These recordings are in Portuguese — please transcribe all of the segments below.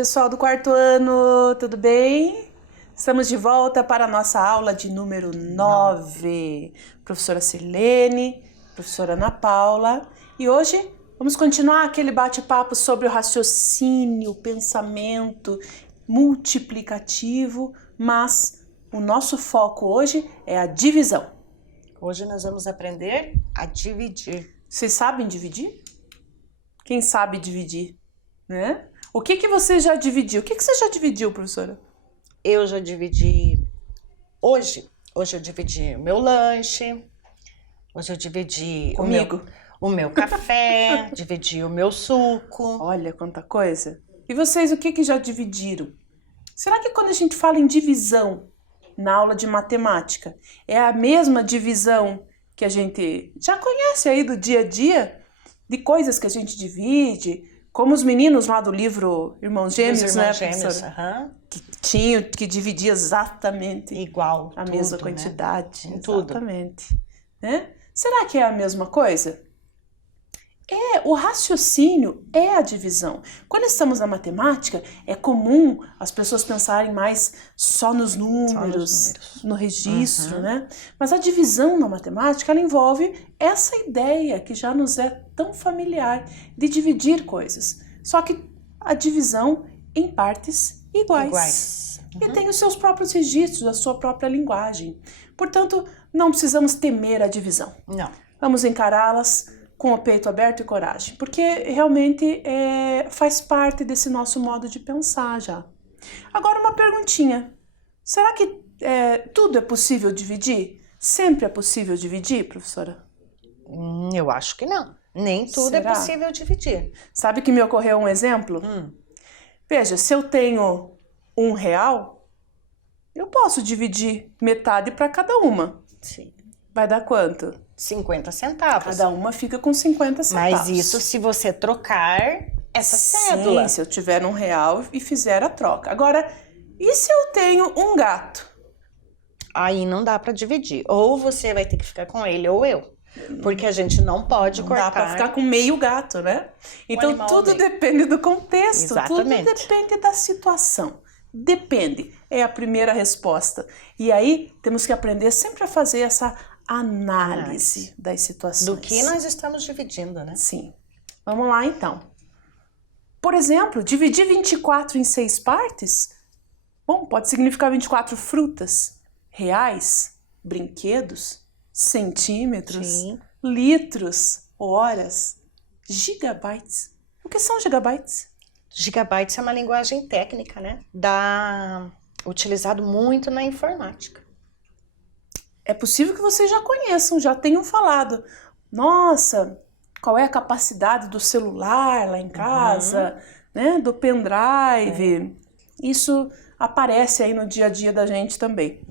pessoal do quarto ano, tudo bem? Estamos de volta para a nossa aula de número 9. Professora Sirlene, professora Ana Paula. E hoje vamos continuar aquele bate-papo sobre o raciocínio, o pensamento multiplicativo, mas o nosso foco hoje é a divisão. Hoje nós vamos aprender a dividir. Vocês sabem dividir? Quem sabe dividir, né? O que você já dividiu? O que você já dividiu, professora? Eu já dividi hoje eu dividi o meu lanche, hoje eu dividi Comigo? o meu café, dividi o meu suco. Olha quanta coisa. E vocês, o que já dividiram? Será que quando a gente fala em divisão na aula de matemática, é a mesma divisão que a gente já conhece aí do dia a dia? De coisas que a gente divide, como os meninos lá do livro Irmãos Gêmeos, né, professora? Que dividia exatamente igual a tudo, mesma quantidade. Né? Tudo. Exatamente. Né? Será que é a mesma coisa? O raciocínio é a divisão. Quando estamos na matemática, é comum as pessoas pensarem mais só nos números, no registro, né? Mas a divisão na matemática, ela envolve essa ideia que já nos é tão familiar de dividir coisas. Só que a divisão em partes iguais. E tem os seus próprios registros, a sua própria linguagem. Portanto, não precisamos temer a divisão. Não. Vamos encará-las com o peito aberto e coragem, porque realmente faz parte desse nosso modo de pensar já. Agora uma perguntinha, será que tudo é possível dividir? Sempre é possível dividir, professora? Eu acho que não, nem tudo é possível dividir. Sabe que me ocorreu um exemplo? Veja, se eu tenho R$1, eu posso dividir metade para cada uma. Sim. Vai dar quanto? 50 centavos. Cada uma fica com 50 centavos. Mas isso se você trocar essa cédula. Sim, se eu tiver R$1 e fizer a troca. Agora, e se eu tenho um gato? Aí não dá para dividir. Ou você vai ter que ficar com ele ou eu. Porque a gente não pode cortar. Dá para ficar com meio gato, né? Então tudo depende do contexto. Exatamente. Tudo depende da situação. Depende. É a primeira resposta. E aí temos que aprender sempre a fazer essa análise das situações. Do que nós estamos dividindo, né? Sim. Vamos lá, então. Por exemplo, dividir 24 em 6 partes? Bom, pode significar 24 frutas, reais, brinquedos, centímetros, litros, horas, gigabytes. O que são gigabytes? Gigabytes é uma linguagem técnica, né? Utilizado muito na informática. É possível que vocês já conheçam, já tenham falado. Nossa, qual é a capacidade do celular lá em casa, né? Do pendrive. Isso aparece aí no dia a dia da gente também.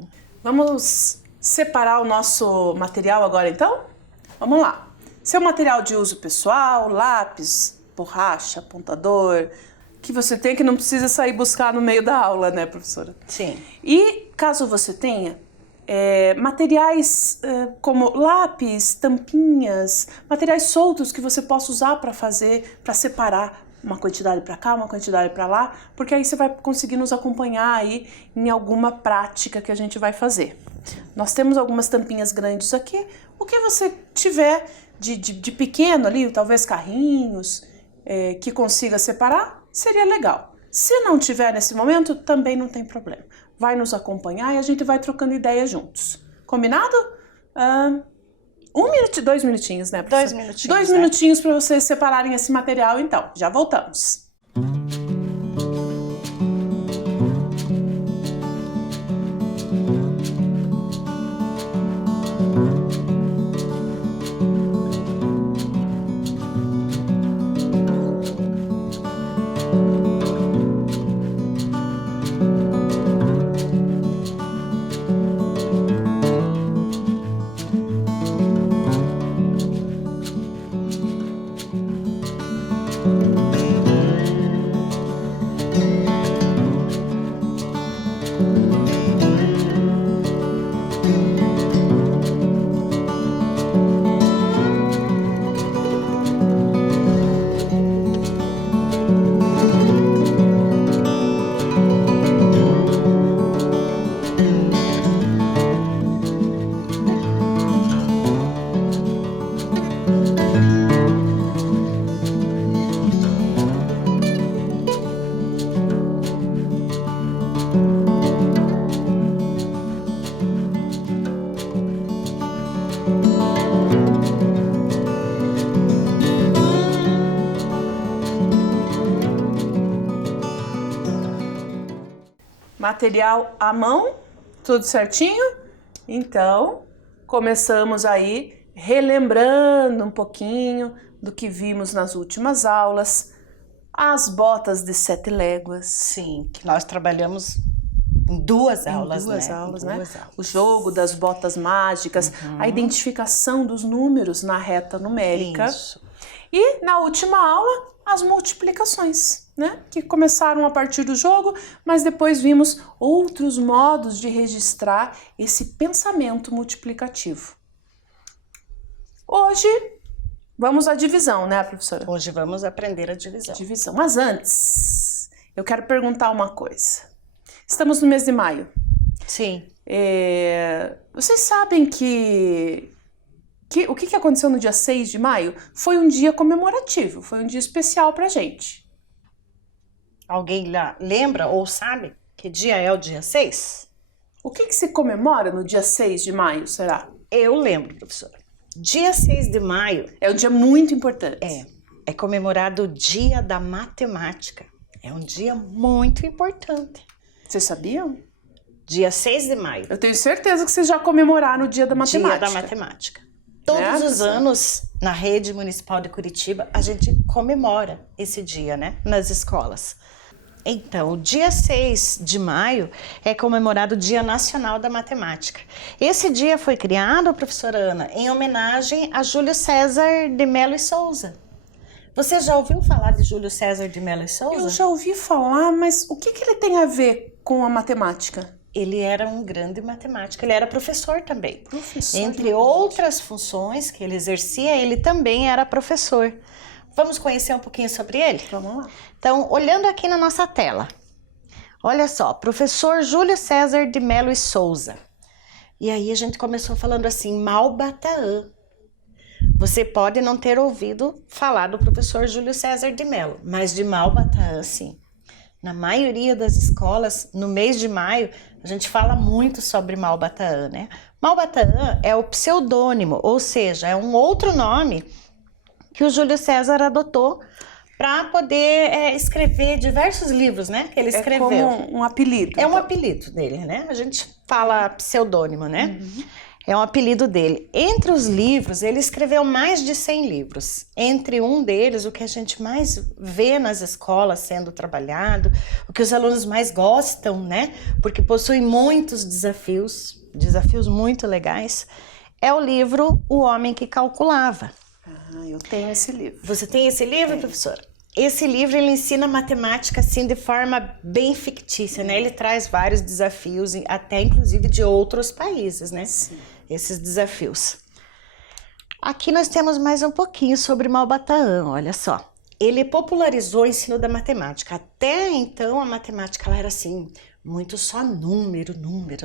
Vamos separar o nosso material agora, então? Vamos lá. Seu material de uso pessoal, lápis, borracha, apontador, que você tem que não precisa sair buscar no meio da aula, né, professora? Sim. E caso você tenha materiais como lápis, tampinhas, materiais soltos que você possa usar para separar uma quantidade para cá, uma quantidade para lá, porque aí você vai conseguir nos acompanhar aí em alguma prática que a gente vai fazer. Nós temos algumas tampinhas grandes aqui, o que você tiver de pequeno ali, talvez carrinhos, que consiga separar, seria legal. Se não tiver nesse momento, também não tem problema. Vai nos acompanhar e a gente vai trocando ideias juntos. Combinado? 2 minutinhos, né, professora? 2 minutinhos. 2 minutinhos para vocês separarem esse material, então. Já voltamos. Material à mão, tudo certinho? Então, começamos aí relembrando um pouquinho do que vimos nas últimas aulas. As botas de 7 léguas. Sim, que nós trabalhamos em duas aulas, né? Duas aulas. O jogo das botas mágicas, a identificação dos números na reta numérica. Isso. E na última aula, as multiplicações, né? Que começaram a partir do jogo, mas depois vimos outros modos de registrar esse pensamento multiplicativo. Hoje, vamos à divisão, né, professora? Hoje vamos aprender a divisão. Mas antes, eu quero perguntar uma coisa. Estamos no mês de maio. Sim. Vocês sabem que o que aconteceu no dia 6 de maio foi um dia comemorativo, foi um dia especial pra gente. Alguém lá lembra ou sabe que dia é o dia 6? O que se comemora no dia 6 de maio, será? Eu lembro, professora. Dia 6 de maio... É um dia muito importante. É comemorado o Dia da Matemática. É um dia muito importante. Vocês sabiam? Dia 6 de maio. Eu tenho certeza que vocês já comemoraram o Dia da Matemática. Dia da Matemática. Todos os anos, na rede municipal de Curitiba, a gente comemora esse dia, né? Nas escolas. Então, o dia 6 de maio é comemorado o Dia Nacional da Matemática. Esse dia foi criado, professora Ana, em homenagem a Júlio César de Mello e Souza. Você já ouviu falar de Júlio César de Mello e Souza? Eu já ouvi falar, mas o que ele tem a ver com a matemática? Ele era um grande matemático, ele era professor também. Entre de outras funções que ele exercia, ele também era professor. Vamos conhecer um pouquinho sobre ele? Vamos lá. Então, olhando aqui na nossa tela, olha só, professor Júlio César de Mello e Souza. E aí a gente começou falando assim, Malbataã. Você pode não ter ouvido falar do professor Júlio César de Mello, mas de Malbataã, sim. Na maioria das escolas, no mês de maio, a gente fala muito sobre Malbataã, né? Malbataã é o pseudônimo, ou seja, é um outro nome que o Júlio César adotou para poder escrever diversos livros, né? Que ele escreveu. É como um apelido. É um apelido dele, né? A gente fala pseudônimo, né? É um apelido dele. Entre os livros, ele escreveu mais de 100 livros. Entre um deles, o que a gente mais vê nas escolas sendo trabalhado, o que os alunos mais gostam, né? Porque possui muitos desafios muito legais, é o livro O Homem que Calculava. Eu tenho esse livro. Você tem esse livro, professora? Esse livro, ele ensina matemática, assim, de forma bem fictícia, né? Ele traz vários desafios, até inclusive de outros países, né? Sim. Esses desafios. Aqui nós temos mais um pouquinho sobre Malbataã, olha só. Ele popularizou o ensino da matemática. Até então, a matemática ela era assim, muito só número,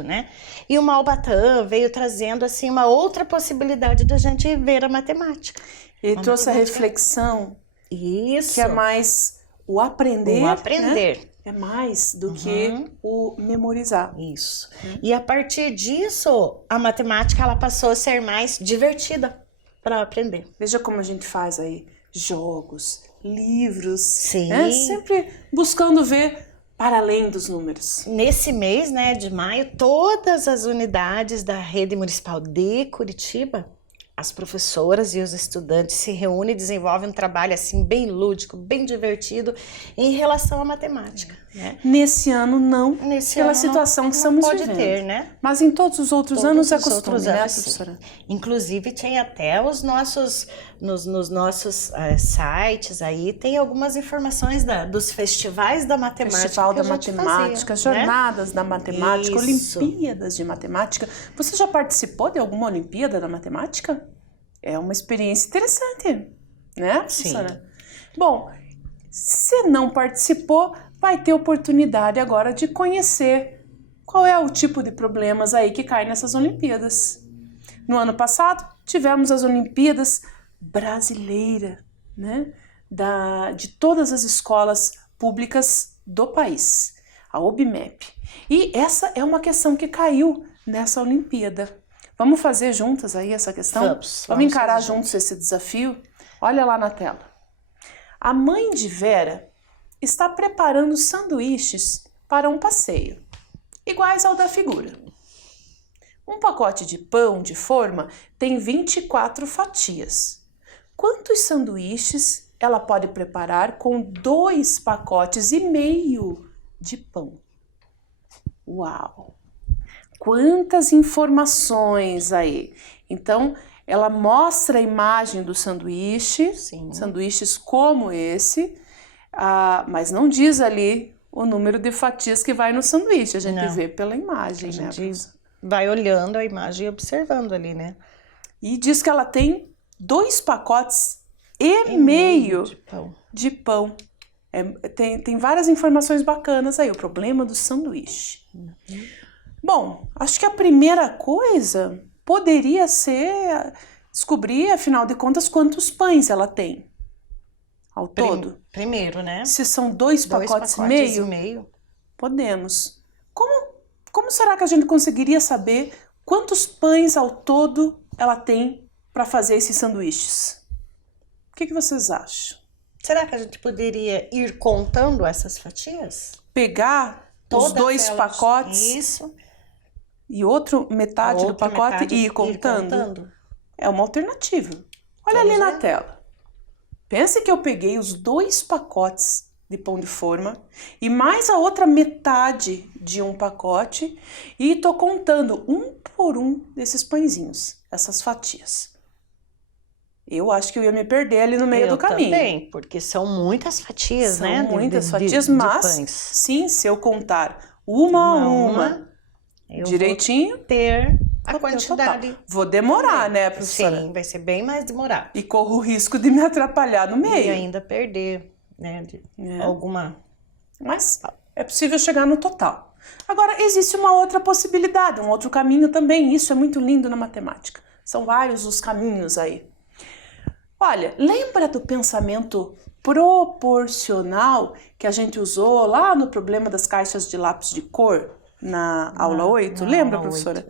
né? E o Malbataã veio trazendo, assim, uma outra possibilidade da gente ver a matemática. Ele trouxe a reflexão. Isso. Que é mais o aprender. O aprender. Né? É mais do que o memorizar. Isso. E a partir disso, a matemática ela passou a ser mais divertida para aprender. Veja como a gente faz aí jogos, livros. Sim. Né? Sempre buscando ver para além dos números. Nesse mês, né, de maio, todas as unidades da rede municipal de Curitiba, as professoras e os estudantes se reúnem e desenvolvem um trabalho assim bem lúdico, bem divertido em relação à matemática. Né? Nesse ano não, pela situação que estamos pode vivendo. Ter, né? Mas em todos os outros anos é costume, né, anos, professora? Inclusive tem até os nossos, nos nossos sites aí, tem algumas informações dos festivais da matemática. Festival da Matemática, fazia, jornadas da matemática, Isso. Olimpíadas de matemática. Você já participou de alguma Olimpíada da matemática? É uma experiência interessante, né, professora? Sim. Bom, se não participou, vai ter oportunidade agora de conhecer qual é o tipo de problemas aí que cai nessas Olimpíadas. No ano passado, tivemos as Olimpíadas brasileiras, né, de todas as escolas públicas do país, a OBMEP. E essa é uma questão que caiu nessa Olimpíada. Vamos fazer juntas aí essa questão? Vamos encarar juntos esse desafio? Olha lá na tela. A mãe de Vera está preparando sanduíches para um passeio. iguais ao da figura. Um pacote de pão de forma tem 24 fatias. Quantos sanduíches ela pode preparar com 2,5 pacotes de pão? Uau! Quantas informações aí! Então, ela mostra a imagem do sanduíche, sanduíches como esse, mas não diz ali o número de fatias que vai no sanduíche. A gente vê pela imagem, né? A gente vai olhando a imagem e observando ali, né? E diz que ela tem 2,5 pacotes de pão. Tem várias informações bacanas aí, o problema do sanduíche. Bom, acho que a primeira coisa poderia ser descobrir, afinal de contas, quantos pães ela tem ao todo. Primeiro, né? Se são 2 pacotes e meio, podemos. Como será que a gente conseguiria saber quantos pães ao todo ela tem para fazer esses sanduíches? O que vocês acham? Será que a gente poderia ir contando essas fatias? Pegar os 2 pacotes e metade do pacote e ir contando? É uma alternativa. Olha ali na tela. Pense que eu peguei os 2 pacotes de pão de forma e mais a outra metade de um pacote e tô contando um por um desses pãezinhos, essas fatias. Eu acho que eu ia me perder ali no meio do caminho. Também, porque são muitas fatias, né? São muitas fatias, mas sim, se eu contar uma a uma direitinho, vou ter a quantidade. Vou demorar, né, professora? Sim, vai ser bem mais demorado. E corro o risco de me atrapalhar no meio. E ainda perder, né, alguma... Mas é possível chegar no total. Agora, existe uma outra possibilidade, um outro caminho também. Isso é muito lindo na matemática. São vários os caminhos aí. Olha, lembra do pensamento proporcional que a gente usou lá no problema das caixas de lápis de cor? Na aula 8, lembra, professora?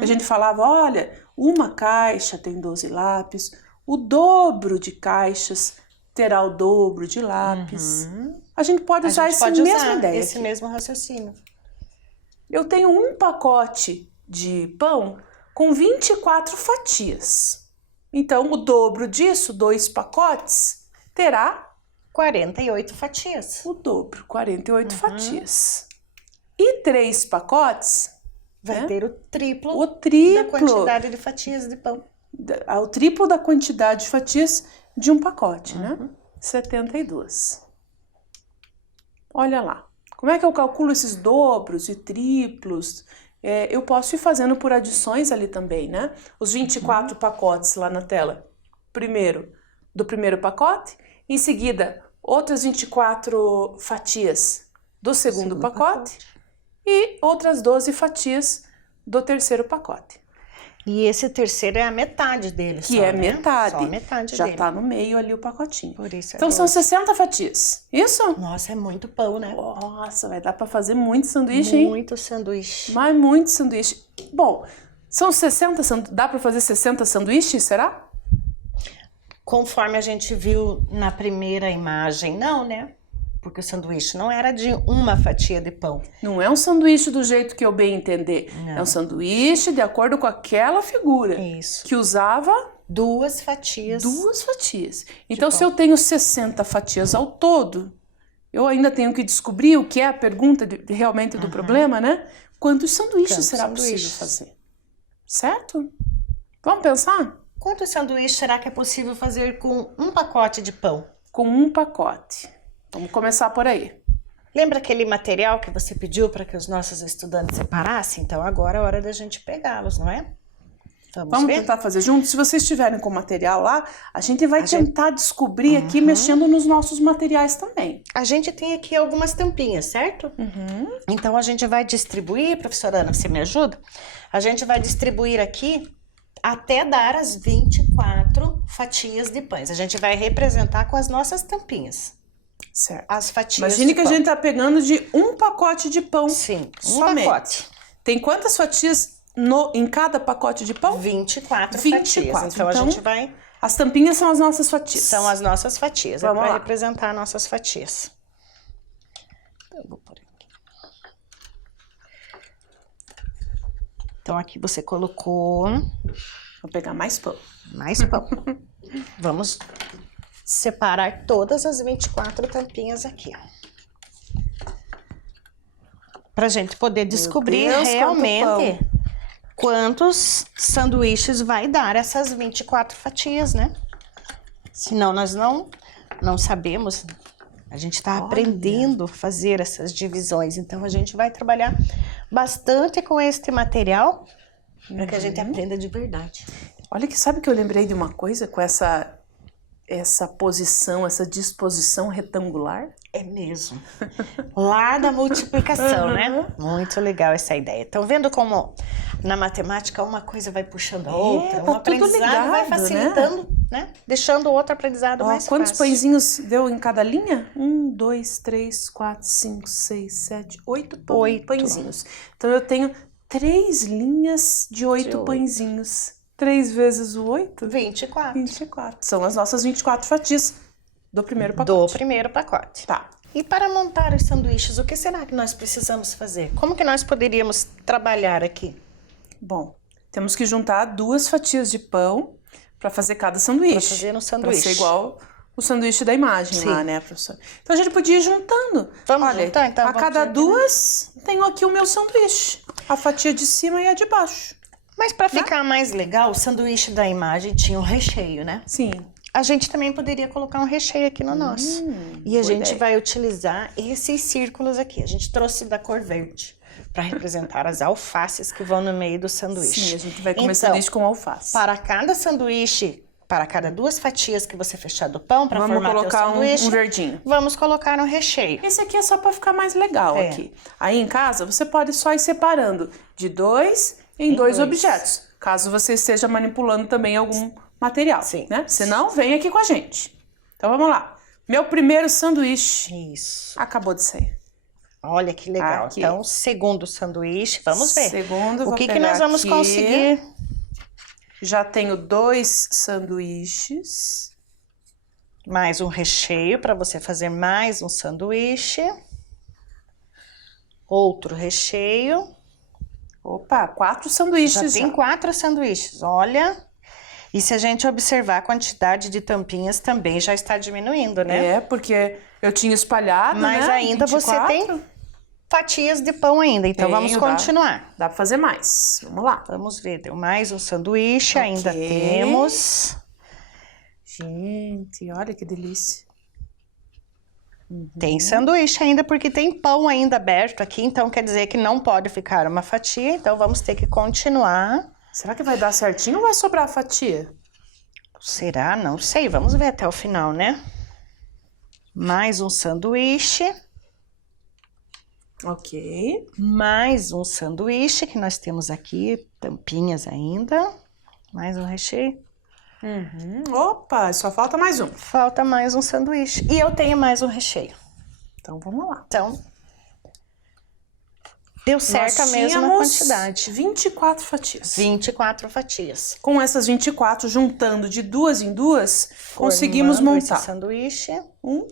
A gente falava, olha, uma caixa tem 12 lápis, o dobro de caixas terá o dobro de lápis. A gente pode usar essa mesma ideia. Esse mesmo raciocínio. Eu tenho um pacote de pão com 24 fatias. Então, o dobro disso, 2 pacotes, terá 48 fatias. O dobro, 48 fatias. E 3 pacotes vai ter o triplo da quantidade de fatias de pão. O triplo da quantidade de fatias de um pacote, né? 72. Olha lá. Como é que eu calculo esses dobros e triplos? Eu posso ir fazendo por adições ali também, né? Os 24 pacotes lá na tela. Primeiro, do primeiro pacote. Em seguida, outras 24 fatias do segundo pacote. E outras 12 fatias do terceiro pacote. E esse terceiro é a metade dele. Que é metade. Só a metade já dele. Tá no meio ali o pacotinho. Por isso então são 60 fatias. Isso? Nossa, é muito pão, né? Nossa, vai dar pra fazer muito sanduíche, hein? Muito sanduíche. Mas muito sanduíche. Bom, são 60, dá pra fazer 60 sanduíches, será? Conforme a gente viu na primeira imagem, não, né? Porque o sanduíche não era de uma fatia de pão. Não é um sanduíche do jeito que eu bem entender. Não. É um sanduíche de acordo com aquela figura. Isso. Que usava 2 fatias. 2 fatias. Então, se eu tenho 60 fatias ao todo, eu ainda tenho que descobrir o que é a pergunta realmente do problema, né? Quantos sanduíches será possível fazer? Certo? Vamos pensar? Quantos sanduíches será que é possível fazer com um pacote de pão? Com um pacote. Vamos começar por aí. Lembra aquele material que você pediu para que os nossos estudantes separassem? Então agora é hora da gente pegá-los, não é? Vamos tentar fazer juntos? Se vocês estiverem com o material lá, a gente vai tentar descobrir aqui mexendo nos nossos materiais também. A gente tem aqui algumas tampinhas, certo? Então a gente vai distribuir, professora Ana, você me ajuda? A gente vai distribuir aqui até dar as 24 fatias de pães. A gente vai representar com as nossas tampinhas. Certo. As fatias. Imagine que a gente tá pegando de um pacote de pão. Sim, somente. Pacote. Tem quantas fatias em cada pacote de pão? 24 fatias. Então a gente vai... As tampinhas são as nossas fatias. São as nossas fatias. Vamos para lá. representar nossas fatias. Então, eu vou pôr aqui. Então, aqui você colocou Vou pegar mais pão. mais pão. Vamos separar todas as 24 tampinhas aqui, ó. Pra gente poder descobrir Deus, realmente quantos sanduíches vai dar essas 24 fatias, né? Senão nós não sabemos. A gente está aprendendo a fazer essas divisões. Então, a gente vai trabalhar bastante com este material para que a gente aprenda de verdade. Olha que sabe que eu lembrei de uma coisa com essa posição, essa disposição retangular? É mesmo. Lá da multiplicação, né? Muito legal essa ideia. Estão vendo como na matemática uma coisa vai puxando a outra? Tá Um aprendizado ligado, vai facilitando, né? Deixando o outro aprendizado mais quantos fácil. pãezinhos deu em cada linha? 1, 2, 3, 4, 5, 6, 7, 8 pãezinhos. Então eu tenho 3 linhas de 8 pãezinhos. 3 vezes o 8? 24. 24. São as nossas 24 fatias do primeiro pacote. Do primeiro pacote. Tá. E para montar os sanduíches, o que será que nós precisamos fazer? Como que nós poderíamos trabalhar aqui? Bom, temos que juntar 2 fatias de pão para fazer cada sanduíche. Para fazer um sanduíche. Para ser igual o sanduíche da imagem. Sim. Lá, né, professor? Então a gente podia ir juntando. Vamos Olha, juntar, então? a Vamos cada juntar, 2, tenho aqui o meu sanduíche. A fatia de cima e a de baixo. Mas para ficar mais legal, o sanduíche da imagem tinha um recheio, né? Sim. A gente também poderia colocar um recheio aqui no nosso. E a gente vai utilizar esses círculos aqui. A gente trouxe da cor verde para representar as alfaces que vão no meio do sanduíche. Sim, a gente vai comer então, sanduíche com alface. Para cada sanduíche, para cada 2 fatias que você fechar do pão, para formar teu colocar sanduíche, um verdinho. vamos colocar um recheio. Esse aqui é só para ficar mais legal aqui. Aí em casa, você pode só ir separando de 2 em 2 objetos. Caso você esteja manipulando também algum material, Sim. né? Senão, vem aqui com a gente. Então, vamos lá. Meu primeiro sanduíche. Isso. Acabou de sair. Olha que legal. Aqui. Então, segundo sanduíche, vamos ver. Segundo, o vou que pegar nós vamos aqui. conseguir. Já tenho 2 sanduíches. Mais um recheio para você fazer mais um sanduíche. Outro recheio. Opa, 4 sanduíches Já tem 4 sanduíches, olha. E se a gente observar a quantidade de tampinhas também já está diminuindo, né? É, porque eu tinha espalhado, Mas né? ainda 24. você tem fatias de pão ainda, então vamos continuar. Dá pra fazer mais. Vamos lá. Vamos ver, deu mais um sanduíche, Ok. ainda temos. Gente, olha que delícia. Tem sanduíche ainda, porque tem pão ainda aberto aqui, então quer dizer que não pode ficar uma fatia, então vamos ter que continuar. Será que vai dar certinho ou vai sobrar a fatia? Será? Não sei, vamos ver até o final, né? Mais um sanduíche. Ok. Mais um sanduíche, que nós temos aqui, tampinhas ainda. Mais um recheio. Opa, só falta mais um. Falta mais um sanduíche. E eu tenho mais um recheio. Então, vamos lá. Então, deu certo a mesma quantidade. 24 fatias. 24 fatias. Com essas 24, juntando de 2 em 2, conseguimos Formando montar. esse sanduíche. 1,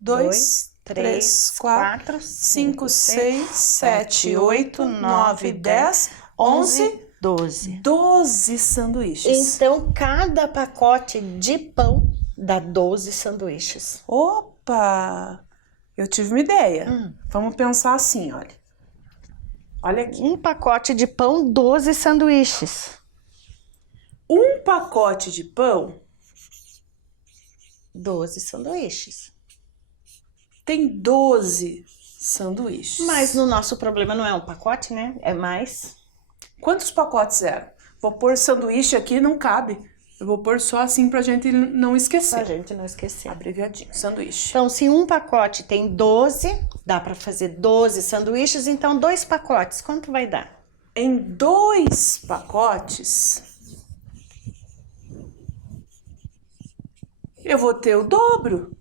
2, 3, 4, 5, 6, 7, 8, 9, 10, 11, 12. 12 sanduíches. Então, cada pacote de pão dá 12 sanduíches. Opa! Eu tive uma ideia. Vamos pensar assim, olha. Olha aqui. Um pacote de pão, 12 sanduíches. Um pacote de pão 12 sanduíches. tem 12 sanduíches. Mas no nosso problema não é um pacote, né? É mais. Quantos pacotes eram? Vou pôr sanduíche aqui, não cabe. Eu vou pôr só assim pra gente não esquecer. Pra gente não esquecer. Abreviadinho, sanduíche. Então, se um pacote tem 12, dá pra fazer 12 sanduíches, então 2 pacotes, quanto vai dar? Em 2 pacotes, eu vou ter o dobro,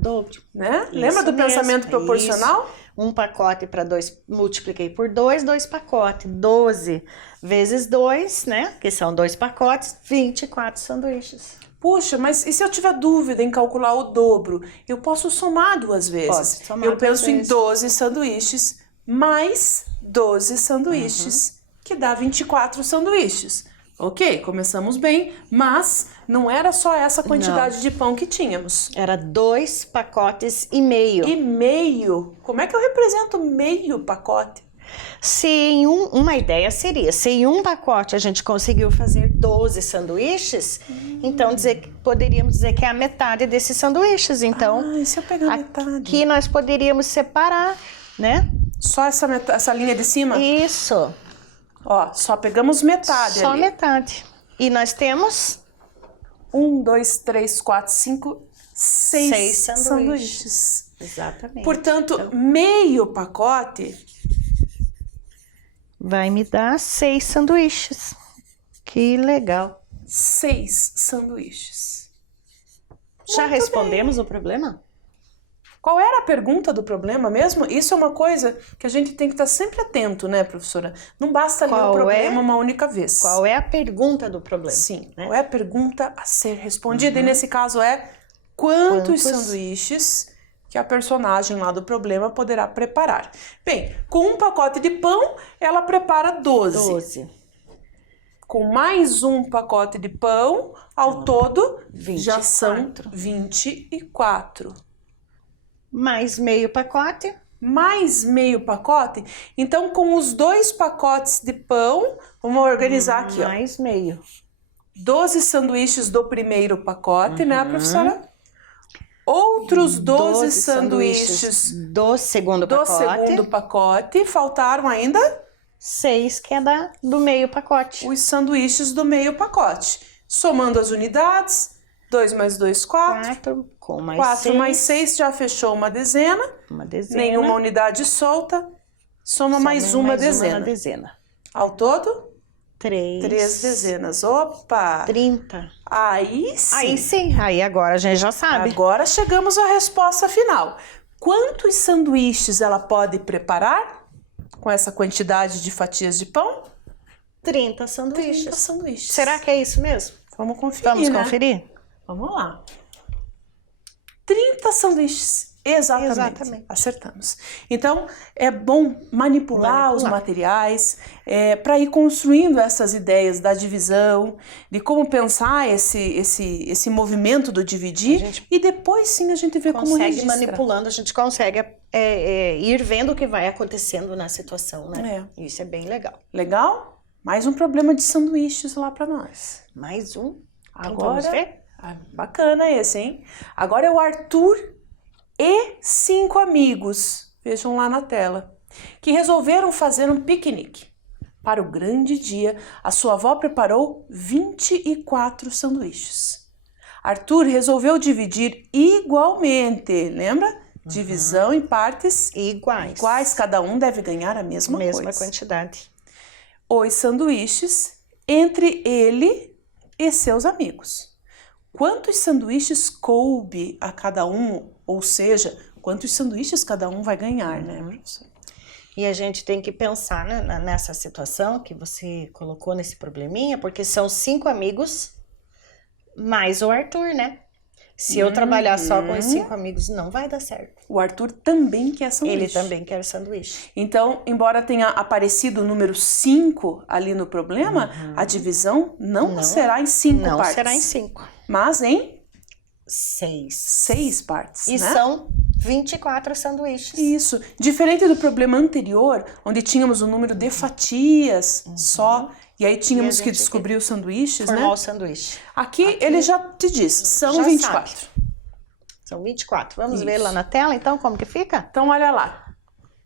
Dobro. né? Isso Lembra do mesmo, pensamento proporcional? Isso. Um pacote para 2, multipliquei por 2, 2 pacotes. 12 vezes 2, né? Que são 2 pacotes, 24 sanduíches. Puxa, mas e se eu tiver dúvida em calcular o dobro? Eu posso somar 2 vezes. Pode somar eu 2 penso em vezes. 12 sanduíches mais 12 sanduíches, que dá 24 sanduíches. Ok, começamos bem, mas não era só essa quantidade de pão que tínhamos. Era 2 pacotes e meio. E meio? Como é que eu represento meio pacote? Se em uma ideia seria, se em um pacote a gente conseguiu fazer 12 sanduíches, então poderíamos dizer que é a metade desses sanduíches. Então, e se eu pegar metade? Aqui nós poderíamos separar, né? Só essa linha de cima? Isso. Ó, só pegamos metade Só ali. metade. E nós temos 1, 2, 3, 4, 5, 6 6 sanduíches. Exatamente. Portanto, meio pacote vai me dar 6 sanduíches. Que legal. 6 sanduíches. Já respondemos o problema? Qual era a pergunta do problema mesmo? Isso é uma coisa que a gente tem que estar sempre atento, né, professora? Não basta ler o problema uma única vez. Qual é a pergunta do problema? Sim, né? Qual é a pergunta a ser respondida? E nesse caso é quantos sanduíches que a personagem lá do problema poderá preparar? Bem, com um pacote de pão, ela prepara 12. Com mais um pacote de pão, ao todo, 24. já são 24. Mais meio pacote. Mais meio pacote. Então, com os 2 pacotes de pão, vamos organizar aqui, ó. Mais meio. 12 sanduíches do primeiro pacote, né, professora? Outros 12 sanduíches do segundo pacote. Faltaram ainda 6, que é do meio pacote. os sanduíches do meio pacote. Somando as unidades, 2 mais 2, 4. Com mais 4 6. mais 6 já fechou uma dezena. Nenhuma unidade solta. Soma mais uma dezena. Ao todo, 3 dezenas. Opa! 30. Aí sim. Aí sim. Aí agora a gente já sabe. Agora chegamos à resposta final. Quantos sanduíches ela pode preparar com essa quantidade de fatias de pão? 30 sanduíches. 30 sanduíches. Será que é isso mesmo? Vamos conferir, Vamos né? conferir? Vamos lá. 30 sanduíches. Exatamente. Acertamos. Então, é bom manipular os materiais para ir construindo essas ideias da divisão, de como pensar esse movimento do dividir, e depois sim a gente vê como registra. Manipulando, a gente consegue ir vendo o que vai acontecendo na situação, né? Isso é bem legal. Legal? Mais um problema de sanduíches lá para nós. Mais um. Agora, vamos ver? Bacana esse, hein? Agora é o Arthur e 5 amigos, vejam lá na tela, que resolveram fazer um piquenique. Para o grande dia, a sua avó preparou 24 sanduíches. Arthur resolveu dividir igualmente, lembra? Divisão em partes iguais, cada um deve ganhar a mesma coisa. Quantidade. Os sanduíches entre ele e seus amigos. Quantos sanduíches coube a cada um? Ou seja, quantos sanduíches cada um vai ganhar, né, professor? E a gente tem que pensar nessa situação que você colocou nesse probleminha, porque são 5 amigos mais o Arthur, né? Se eu trabalhar só com os 5 amigos, não vai dar certo. O Arthur também quer sanduíche. Ele também quer sanduíche. Então, embora tenha aparecido o número 5 ali no problema, a divisão não será em 5 partes. Não será em 5. Mas em 6 partes, e né? são 24 sanduíches. Isso. Diferente do problema anterior, onde tínhamos o número de fatias só, e aí tínhamos que descobrir os sanduíches, né? Formar o sanduíche. Aqui ele já te diz, são 24. Sabe. São 24. Vamos ver lá na tela, então, como que fica? Então, olha lá.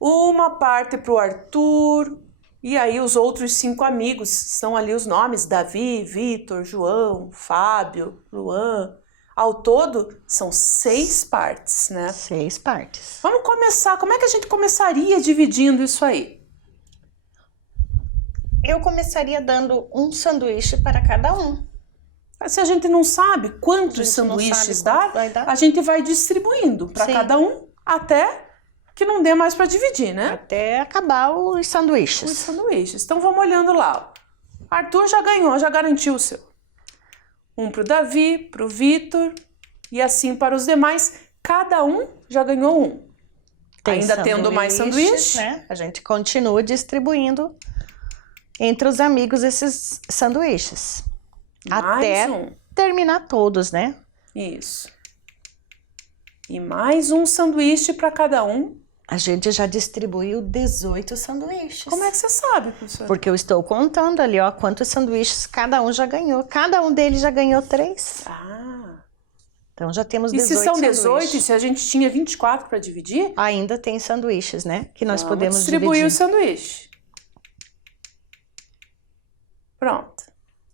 Uma parte para o Arthur, e aí os outros 5 amigos, são ali os nomes, Davi, Vitor, João, Fábio, Luan. Ao todo, são 6 partes, né? 6 partes. Vamos começar. Como é que a gente começaria dividindo isso aí? Eu começaria dando um sanduíche para cada um. Se a gente não sabe quantos sanduíches dá, a gente vai distribuindo para cada um até que não dê mais para dividir, né? Até acabar os sanduíches. Os sanduíches. Então vamos olhando lá. Arthur já ganhou, já garantiu o seu. Um para o Davi, para o Vitor e assim para os demais. Cada um já ganhou um. Ainda tendo mais sanduíche, né? A gente continua distribuindo entre os amigos esses sanduíches. Até terminar todos, né? Isso. E mais um sanduíche para cada um. A gente já distribuiu 18 sanduíches. Como é que você sabe, professora? Porque eu estou contando ali, ó, quantos sanduíches cada um já ganhou. Cada um deles já ganhou 3. Ah. Então já temos E 18 se são 18 sanduíches. e se a gente tinha 24 para dividir? Ainda tem sanduíches, né? Que nós Vamos podemos distribuir dividir. o sanduíche. Pronto.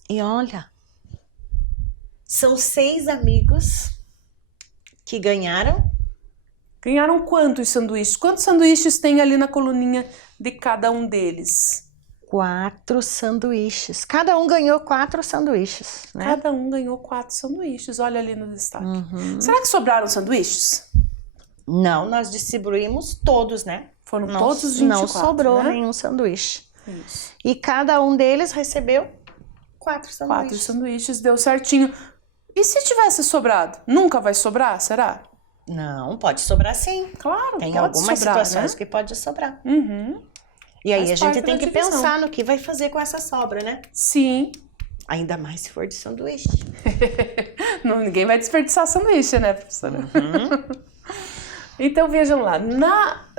E olha, são 6 amigos que ganharam. Ganharam quantos sanduíches? Quantos sanduíches tem ali na coluninha de cada um deles? 4 sanduíches. Cada um ganhou 4 sanduíches, né? Cada um ganhou 4 sanduíches. Olha ali no destaque. Será que sobraram sanduíches? Não, nós distribuímos todos, né? Foram todos os 24, não sobrou né? nenhum sanduíche. Isso. E cada um deles recebeu 4 sanduíches. 4 sanduíches, deu certinho. E se tivesse sobrado? Nunca vai sobrar, será? Não, pode sobrar sim. Claro, Tem pode algumas sobrar, situações né? que pode sobrar. Uhum. E aí Faz a gente parte tem da que divisão. pensar no que vai fazer com essa sobra, né? Sim. Ainda mais se for de sanduíche. Ninguém vai desperdiçar sanduíche, né, professora? Então, vejam lá.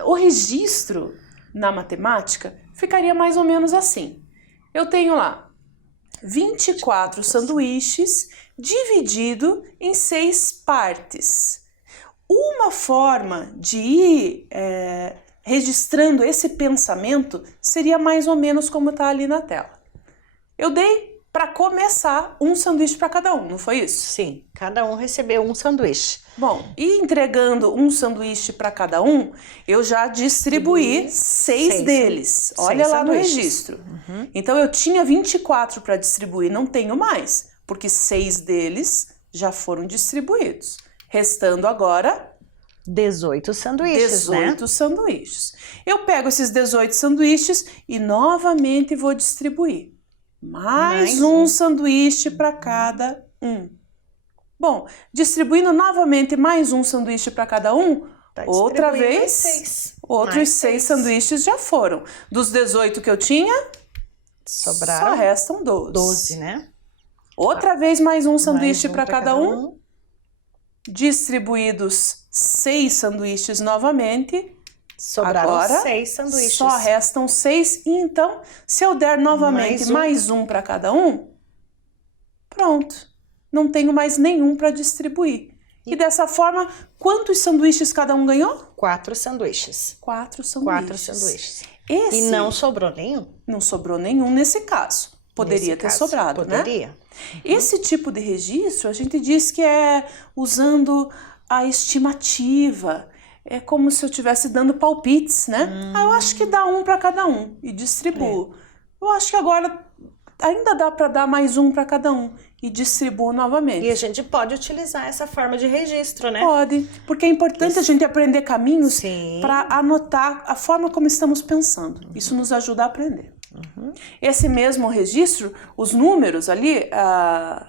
O registro na matemática ficaria mais ou menos assim. Eu tenho lá 24 sanduíches dividido em 6 partes. Uma forma de ir registrando esse pensamento seria mais ou menos como está ali na tela. Eu dei, para começar, um sanduíche para cada um, não foi isso? Sim, cada um recebeu um sanduíche. Bom, e entregando um sanduíche para cada um, eu já distribuí 6 deles. Olha lá no registro. Então, eu tinha 24 para distribuir, não tenho mais, porque 6 deles já foram distribuídos. Restando agora 18 sanduíches, 18 sanduíches. Eu pego esses 18 sanduíches e novamente vou distribuir. Mais um sanduíche para cada um. Bom, distribuindo novamente mais um sanduíche para cada um, outra vez, outros 6 sanduíches já foram. Dos 18 que eu tinha, sobraram só restam 12. 12, né? Outra vez mais um sanduíche Mais um para cada um. Distribuídos 6 sanduíches novamente. Sobraram Agora, 6 sanduíches. Só restam 6. E então, se eu der novamente mais um para cada um, pronto. Não tenho mais nenhum para distribuir. E dessa forma, quantos sanduíches cada um ganhou? 4 sanduíches. 4 sanduíches. 4 sanduíches. Esse E não sobrou nenhum? Não sobrou nenhum nesse caso. Poderia ter sobrado, né? Poderia. Esse tipo de registro, a gente diz que é usando a estimativa. É como se eu estivesse dando palpites, né? Eu acho que dá um para cada um e distribuo. Eu acho que agora ainda dá para dar mais um para cada um e distribuo novamente. E a gente pode utilizar essa forma de registro, né? Pode, porque é importante a gente aprender caminhos Sim. para anotar a forma como estamos pensando. Isso nos ajuda a aprender. Esse mesmo registro, os números ali, a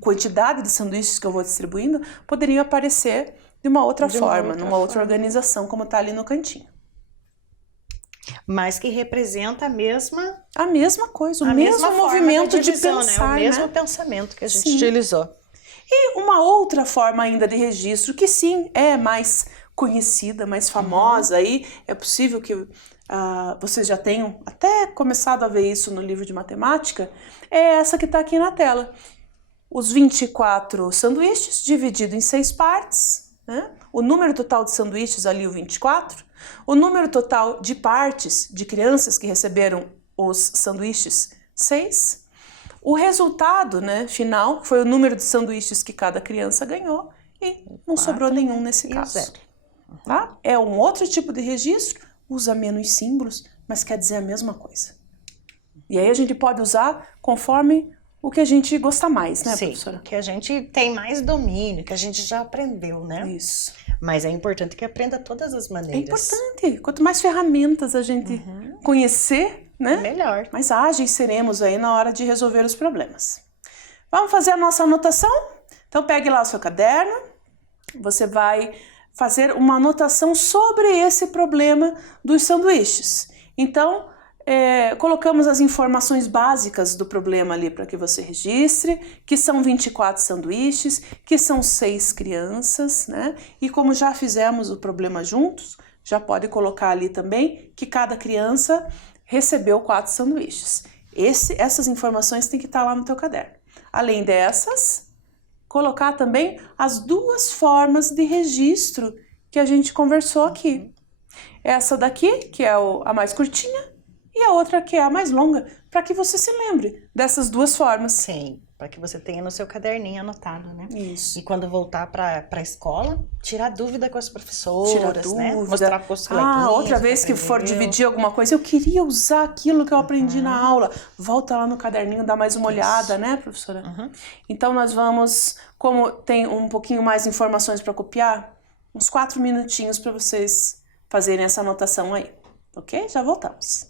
quantidade de sanduíches que eu vou distribuindo, poderiam aparecer de uma outra forma, numa outra organização, como está ali no cantinho. Mas que representa a mesma coisa, o mesmo movimento de pensar, né? O mesmo né? pensamento que a gente utilizou. E uma outra forma ainda de registro, que sim, é mais conhecida, mais famosa, aí é possível que vocês já tenham até começado a ver isso no livro de matemática, é essa que está aqui na tela. Os 24 sanduíches dividido em 6 partes, né? O número total de sanduíches ali, o 24, o número total de partes de crianças que receberam os sanduíches, 6, o resultado, né, final, que foi o número de sanduíches que cada criança ganhou, e não sobrou nenhum nesse caso. Tá? É um outro tipo de registro, usa menos símbolos, mas quer dizer a mesma coisa. E aí a gente pode usar conforme o que a gente gosta mais, né, professora? Que a gente tem mais domínio, que a gente já aprendeu, né? Isso. Mas é importante que aprenda todas as maneiras. É importante. Quanto mais ferramentas a gente conhecer, né? Melhor. Mais ágeis seremos aí na hora de resolver os problemas. Vamos fazer a nossa anotação? Então pegue lá o seu caderno. Você vai fazer uma anotação sobre esse problema dos sanduíches. Então, colocamos as informações básicas do problema ali para que você registre, que são 24 sanduíches, que são 6 crianças, né? E como já fizemos o problema juntos, já pode colocar ali também que cada criança recebeu 4 sanduíches. Essas informações têm que estar lá no teu caderno. Além dessas, colocar também as 2 formas de registro que a gente conversou aqui. Essa daqui, que é a mais curtinha, e a outra que é a mais longa, para que você se lembre dessas 2 formas. Sim, para que você tenha no seu caderninho anotado, né? Isso. E quando voltar para a escola, tirar dúvida com as professoras, né? Dúvida. Mostrar para os coleguinhas. Outra vez que for dividir alguma coisa, eu queria usar aquilo que eu aprendi na aula. Volta lá no caderninho, dá mais uma olhada, né, professora? Então nós vamos, como tem um pouquinho mais de informações para copiar, uns 4 minutinhos para vocês fazerem essa anotação aí, ok? Já voltamos.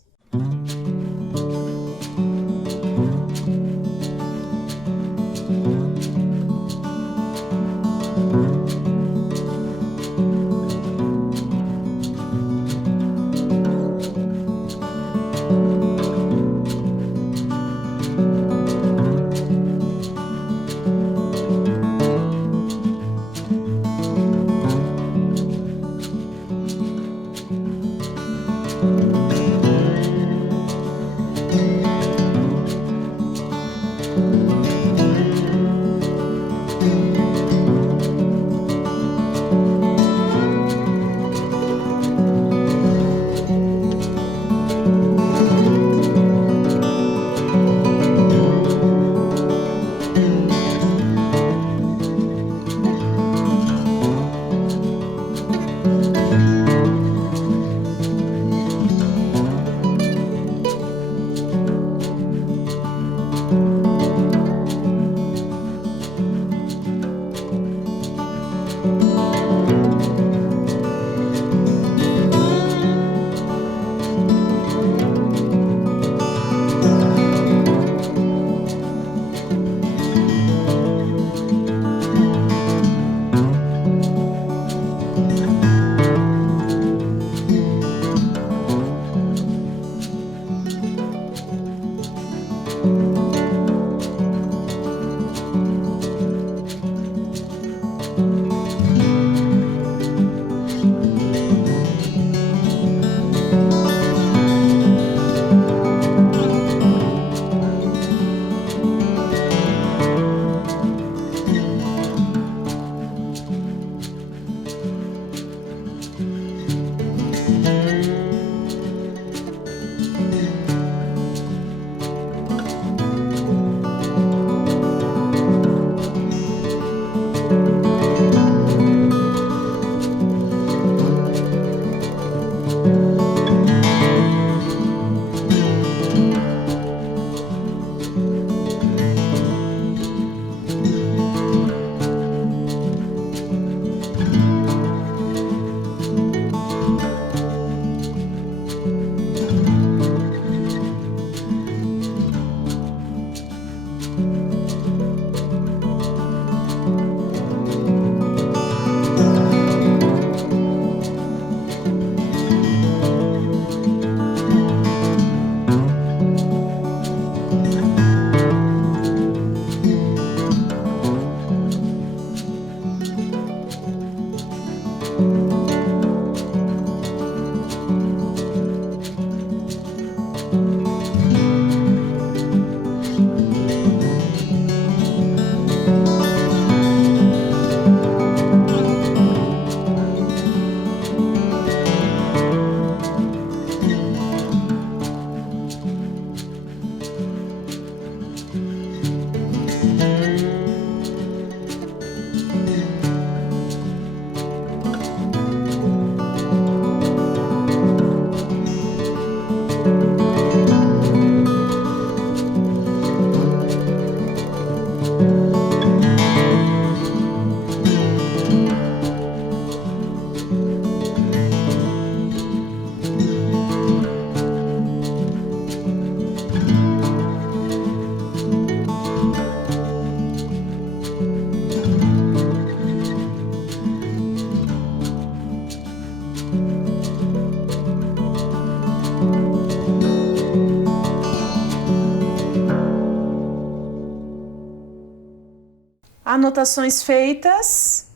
Anotações feitas.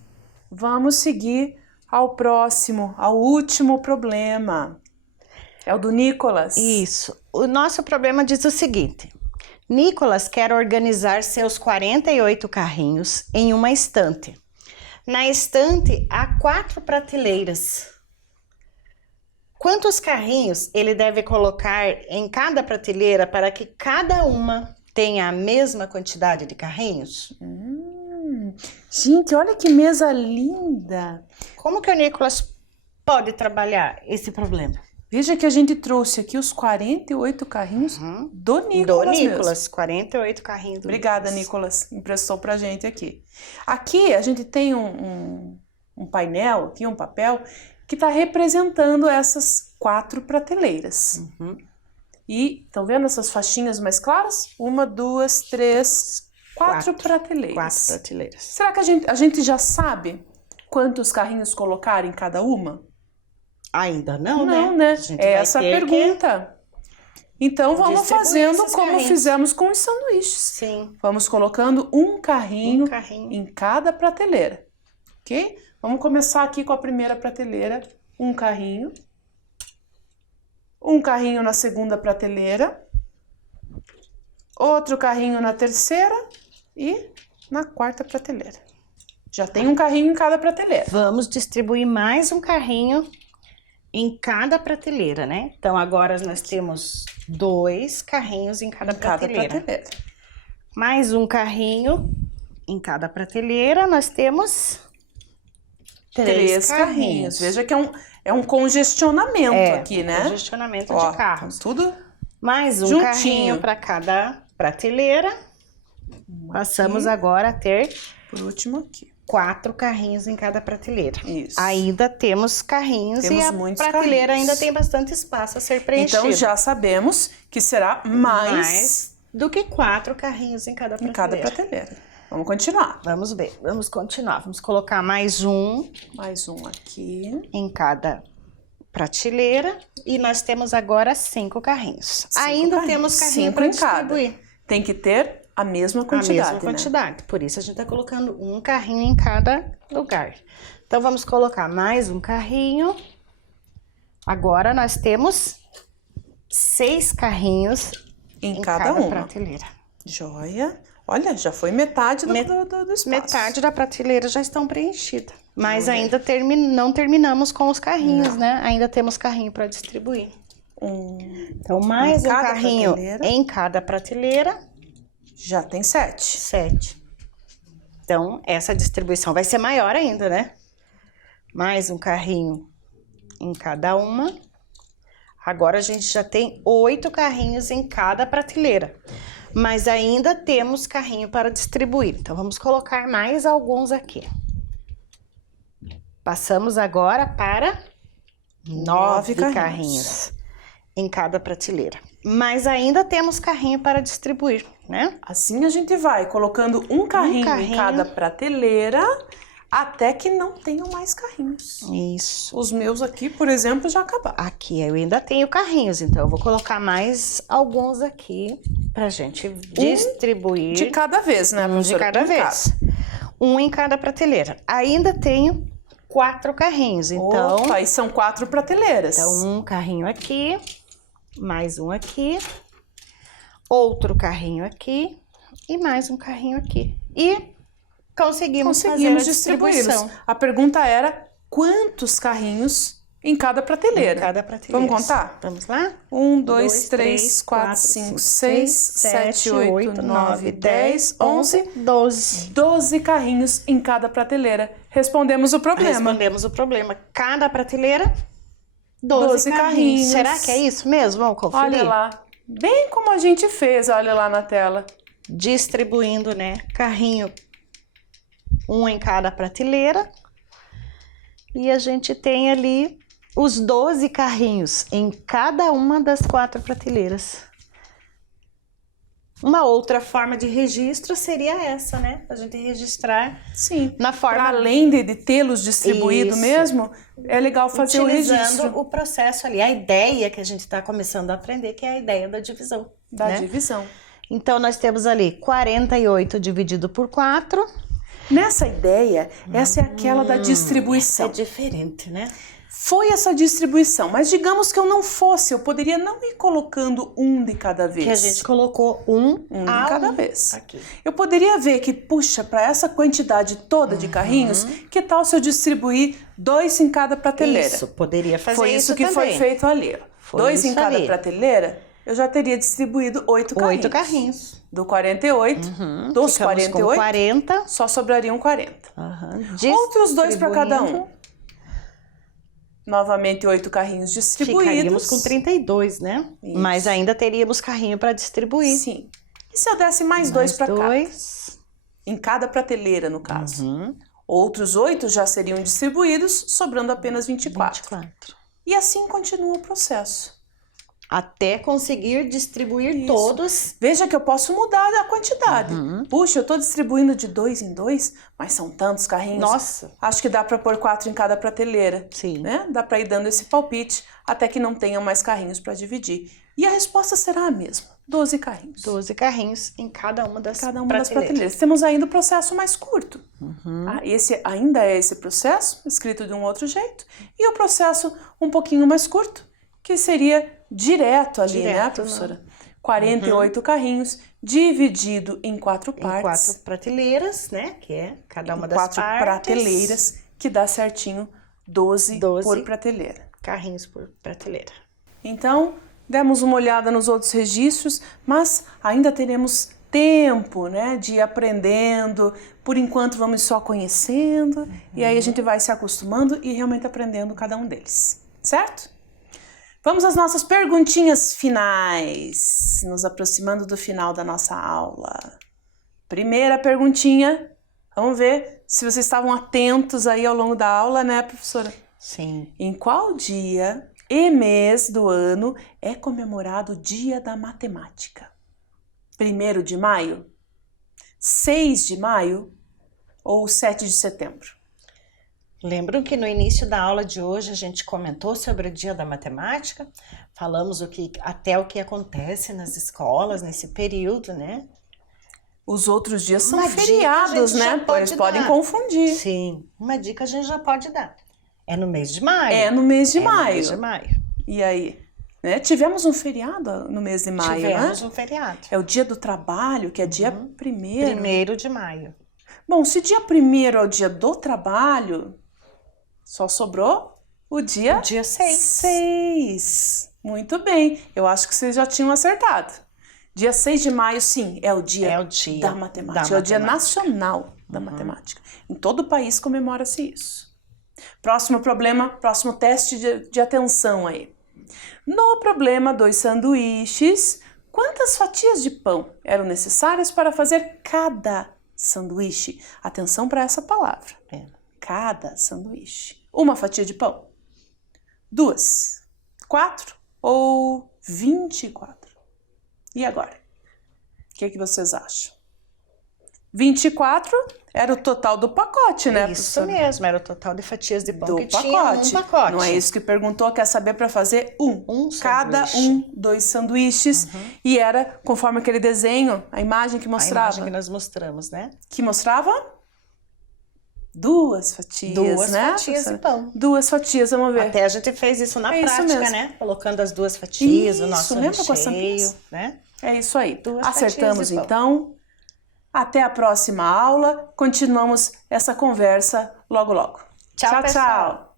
Vamos seguir ao próximo, ao último problema. É o do Nicolas. Isso. O nosso problema diz o seguinte. Nicolas quer organizar seus 48 carrinhos em uma estante. Na estante há 4 prateleiras. Quantos carrinhos ele deve colocar em cada prateleira para que cada uma tenha a mesma quantidade de carrinhos? Gente, olha que mesa linda! Como que o Nicolas pode trabalhar esse problema? Veja que a gente trouxe aqui os 48 carrinhos do Nicolas mesmo. 48 carrinhos do Obrigada, Nicolas. Emprestou pra gente aqui. Aqui a gente tem um painel, aqui um papel, que está representando essas 4 prateleiras. E estão vendo essas faixinhas mais claras? 1, 2, 3, 4 prateleiras. 4 prateleiras. Será que a gente já sabe quantos carrinhos colocar em cada uma? Ainda não, Não, né? né? É essa a pergunta. Então vamos fazendo como fizemos com os sanduíches. Sim. Vamos colocando um carrinho em cada prateleira, ok? Vamos começar aqui com a primeira prateleira, um carrinho na segunda prateleira, outro carrinho na terceira e na quarta prateleira. Já tem um carrinho em cada prateleira. Vamos distribuir mais um carrinho em cada prateleira, né? Então agora nós temos 2 carrinhos em cada prateleira. Mais um carrinho em cada prateleira, nós temos 3 carrinhos. Veja que é um congestionamento aqui, né? Congestionamento de carros. Tudo mais um juntinho. Carrinho para cada prateleira. Passamos agora a ter, por último aqui, 4 carrinhos em cada prateleira. Isso. Ainda temos carrinhos e a prateleira ainda tem bastante espaço a ser preenchido. Então já sabemos que será mais do que 4 carrinhos em cada prateleira. Vamos continuar. Vamos ver, vamos continuar. Vamos colocar mais um. Mais um aqui. Em cada prateleira. E nós temos agora 5 carrinhos. Ainda temos carrinho para distribuir. Tem que ter a mesma quantidade, a mesma quantidade. Por isso a gente está colocando um carrinho em cada lugar. Então vamos colocar mais um carrinho. Agora nós temos 6 carrinhos em cada prateleira. Joia. Olha, já foi metade do espaço. Metade da prateleira já estão preenchida. Mas ainda não terminamos com os carrinhos, né? Ainda temos carrinho para distribuir. Então mais um carrinho em cada prateleira. Já tem 7. 7. Então, essa distribuição vai ser maior ainda, né? Mais um carrinho em cada uma. Agora, a gente já tem 8 carrinhos em cada prateleira. Mas ainda temos carrinho para distribuir. Então, vamos colocar mais alguns aqui. Passamos agora para 9 carrinhos em cada prateleira. Mas ainda temos carrinho para distribuir, né? Assim a gente vai colocando um carrinho em cada prateleira até que não tenham mais carrinhos. Isso. Os meus aqui, por exemplo, já acabaram. Aqui eu ainda tenho carrinhos, então eu vou colocar mais alguns aqui pra gente distribuir. De cada vez, né, professora? De cada vez. Um em cada prateleira. Ainda tenho 4 carrinhos, então... Opa, e são 4 prateleiras. Então, um carrinho aqui, mais um aqui, outro carrinho aqui e mais um carrinho aqui. E conseguimos fazer a distribuição. A pergunta era quantos carrinhos em cada prateleira? Em cada prateleira. Vamos contar? Vamos lá? 1, 2, 3, 4, 5, 6, 7, 8, 9, 10, 11, 12. 12 carrinhos em cada prateleira. Respondemos o problema. Respondemos o problema. Cada prateleira, 12 carrinhos. Será que é isso mesmo? Vamos conferir? Olha lá. Bem como a gente fez, olha lá na tela. Distribuindo, né? Carrinho, um em cada prateleira. E a gente tem ali os 12 carrinhos em cada uma das 4 prateleiras. Uma outra forma de registro seria essa, né? A gente registrar. Sim. Na forma... Para além de tê-los distribuído mesmo, é legal fazer o registro. O processo ali, a ideia que a gente está começando a aprender, que é a ideia da divisão. Da divisão. Então, nós temos ali 48 dividido por 4. Nessa ideia, essa é aquela da distribuição. É diferente, né? Foi essa distribuição, mas digamos que eu não fosse, eu poderia não ir colocando um de cada vez. Que a gente colocou um de cada vez. Aqui. Eu poderia ver que, puxa, para essa quantidade toda de carrinhos, que tal se eu distribuir 2 em cada prateleira? Isso, poderia fazer foi isso que também. foi feito ali. Foi 2 em cada ali. prateleira, eu já teria distribuído 8 carrinhos. 8 carrinhos. Do 48, dos Ficamos 48, com 40. só sobrariam 40. Outros 2 para cada um. Novamente 8 carrinhos distribuídos. Ficaríamos com 32, né? Isso. Mas ainda teríamos carrinho para distribuir. Sim. E se eu desse mais 2 para cada? 2. Em cada prateleira, no caso. Outros 8 já seriam distribuídos, sobrando apenas 24. E assim continua o processo. Até conseguir distribuir todos. Veja que eu posso mudar a quantidade. Puxa, eu estou distribuindo de 2 em 2, mas são tantos carrinhos. Nossa! Acho que dá para pôr 4 em cada prateleira. Sim. Né? Dá para ir dando esse palpite até que não tenham mais carrinhos para dividir. E a resposta será a mesma. 12 carrinhos. 12 carrinhos em cada uma das prateleiras. Temos ainda o processo mais curto. Esse ainda é esse processo, escrito de um outro jeito. E o processo um pouquinho mais curto, que seria direto ali, né, professora? 48 carrinhos, dividido em 4 partes. Em 4 prateleiras, né? Que é cada uma das 4 partes. prateleiras, que dá certinho 12 por prateleira. Carrinhos por prateleira. Então, demos uma olhada nos outros registros, mas ainda teremos tempo, né, de ir aprendendo. Por enquanto vamos só conhecendo, e aí a gente vai se acostumando e realmente aprendendo cada um deles, certo? Vamos às nossas perguntinhas finais, nos aproximando do final da nossa aula. Primeira perguntinha, vamos ver se vocês estavam atentos aí ao longo da aula, né, professora? Sim. Em qual dia e mês do ano é comemorado o Dia da Matemática? 1º de maio, 6 de maio ou 7 de setembro? Lembram que no início da aula de hoje a gente comentou sobre o Dia da Matemática? Falamos até o que acontece nas escolas nesse período, né? Os outros dias são feriados, né? Eles podem confundir. Sim, uma dica a gente já pode dar. É no mês de maio. É no mês de maio. No mês de maio. E aí? Né? Tivemos um feriado no mês de maio, Tivemos né? um feriado. É o Dia do Trabalho, que é dia 1º. 1º de maio. Bom, se dia 1º é o Dia do Trabalho, só sobrou o dia 6. 6. Muito bem. Eu acho que vocês já tinham acertado. Dia 6 de maio, sim, é o dia da matemática. É o Dia Nacional da Matemática. Em todo o país comemora-se isso. Próximo problema, próximo teste de atenção aí. No problema dos sanduíches, quantas fatias de pão eram necessárias para fazer cada sanduíche? Atenção para essa palavra. Cada sanduíche. 1 fatia de pão? 2? 4? Ou 24? E agora? O que vocês acham? 24 era o total do pacote, né, Isso mesmo, era o total de fatias de pão do que pacote. tinha um pacote. Não é isso que perguntou, quer saber para fazer cada sanduíche. 2 sanduíches. E era conforme aquele desenho, a imagem que mostrava. A imagem que nós mostramos, né? Que mostrava 2 fatias, 2 né? fatias de pão. 2 fatias, vamos ver. Até a gente fez isso na prática, mesmo. né? Colocando as 2 fatias, Isso, o nosso lembra com essa recheio, né? É isso aí. 2 Acertamos fatias de pão. então. Até a próxima aula. Continuamos essa conversa logo logo. Tchau, pessoal.